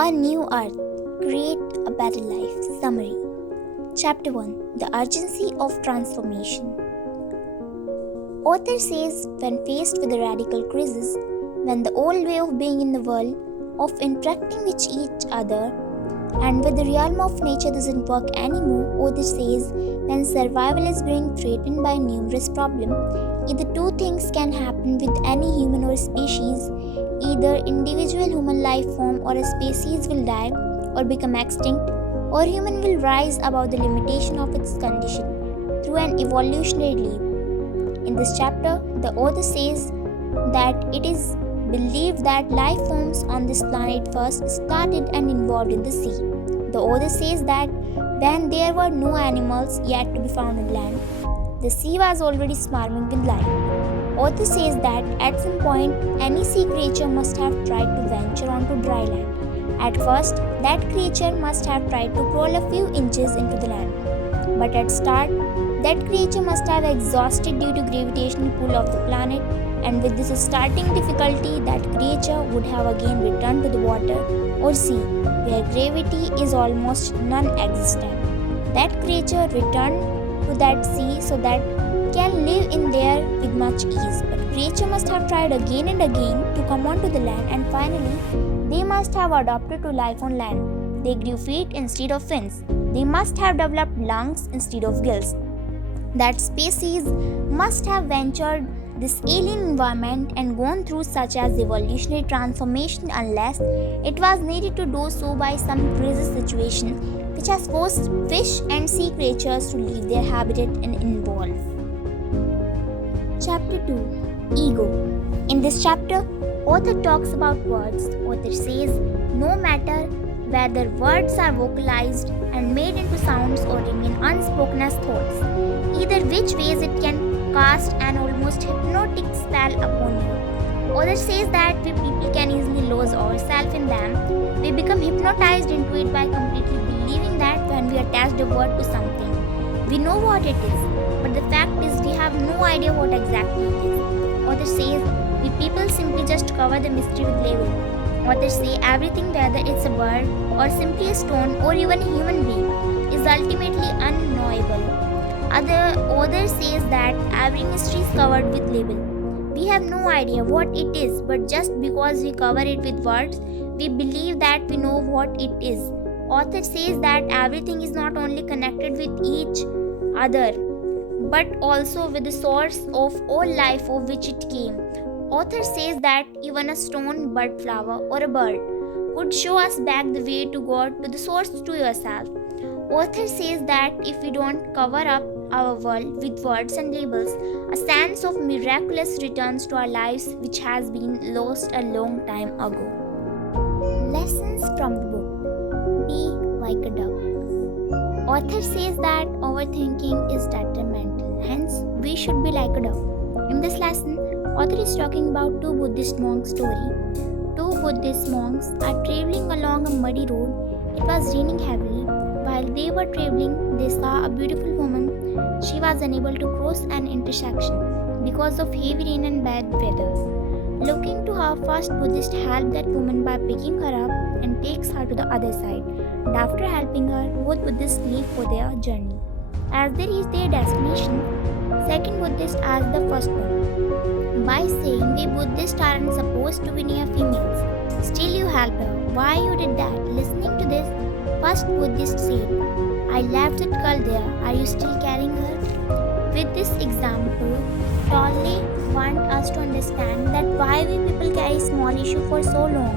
A New Earth, Create a Better Life. Summary. Chapter 1, The Urgency of Transformation. Author says, when faced with a radical crisis, when the old way of being in the world, of interacting with each other, and with the realm of nature doesn't work anymore, author says, when survival is being threatened by numerous problems, either two things can happen with any human or species. Either individual human life form or a species will die or become extinct, or human will rise above the limitation of its condition through an evolutionary leap. In this chapter, the author says that it is believed that life forms on this planet first started and evolved in the sea. The author says that when there were no animals yet to be found on land, the sea was already swarming with life. Author says that at some point, any sea creature must have tried to venture onto dry land. At first, that creature must have tried to crawl a few inches into the land. But at start, that creature must have exhausted due to gravitational pull of the planet, and with this starting difficulty, that creature would have again returned to the water or sea, where gravity is almost non-existent. That creature returned to that sea so that can live in there with much ease. But creature must have tried again and again to come onto the land, and finally they must have adapted to life on land. They grew feet instead of fins. They must have developed lungs instead of gills. That species must have ventured this alien environment and gone through such as evolutionary transformation unless it was needed to do so by some crisis situation which has forced fish and sea creatures to leave their habitat and evolve. Chapter 2, Ego. In this chapter, author talks about words. Author says, no matter whether words are vocalized and made into sounds or remain unspoken as thoughts, either which ways it can cast an almost hypnotic spell upon you. Author says that we people can easily lose ourselves in them. We become hypnotized into it by completely believing that when we attach the word to something, we know what it is. But the fact is we have no idea what exactly it is. Author says we people simply just cover the mystery with label. Authors say everything, whether it's a bird or simply a stone or even a human being, is ultimately unknowable. Other author says that every mystery is covered with label. We have no idea what it is, but just because we cover it with words, we believe that we know what it is. Author says that everything is not only connected with each other, but also with the source of all life of which it came. Author says that even a stone, bud, flower, or a bird could show us back the way to God, to the source, to yourself. Author says that if we don't cover up our world with words and labels, a sense of miraculous returns to our lives which has been lost a long time ago. Lessons from the book. Be like a dove. Author says that overthinking is detrimental, hence we should be like a dove. In this lesson, author is talking about two Buddhist monks' story. Two Buddhist monks are traveling along a muddy road. It was raining heavily. While they were traveling, they saw a beautiful woman. She was unable to cross an intersection because of heavy rain and bad weather. Looking to her, first Buddhist helped that woman by picking her up and takes her to the other side. And after helping her, both Buddhists leave for their journey. As they reach their destination, second Buddhist asked the first one, by saying we Buddhists aren't supposed to be near females. Still you helped her. Why you did that? Listening to this, first Buddhist said, I left that girl there. Are you still carrying her? With this example, Tolle wants us to understand that why we people carry small issue for so long.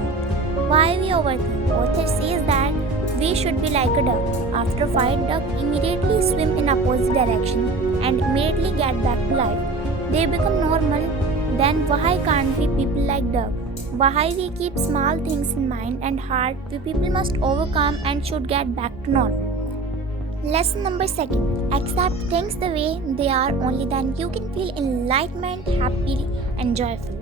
Why we overthink. Author says that we should be like a duck. After a fight, duck immediately swim in opposite direction and immediately get back to life. They become normal. Then why can't we people like duck? Why we keep small things in mind and heart we people must overcome and should get back to normal. Lesson number 2. Accept things the way they are, only then you can feel enlightenment, happy and joyful.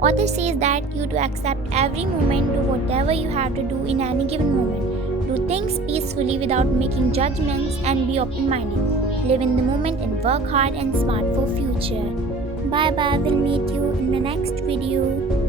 Author says that you to accept every moment, do whatever you have to do in any given moment. Do things peacefully without making judgments and be open-minded. Live in the moment and work hard and smart for future. Bye bye, we'll meet you in the next video.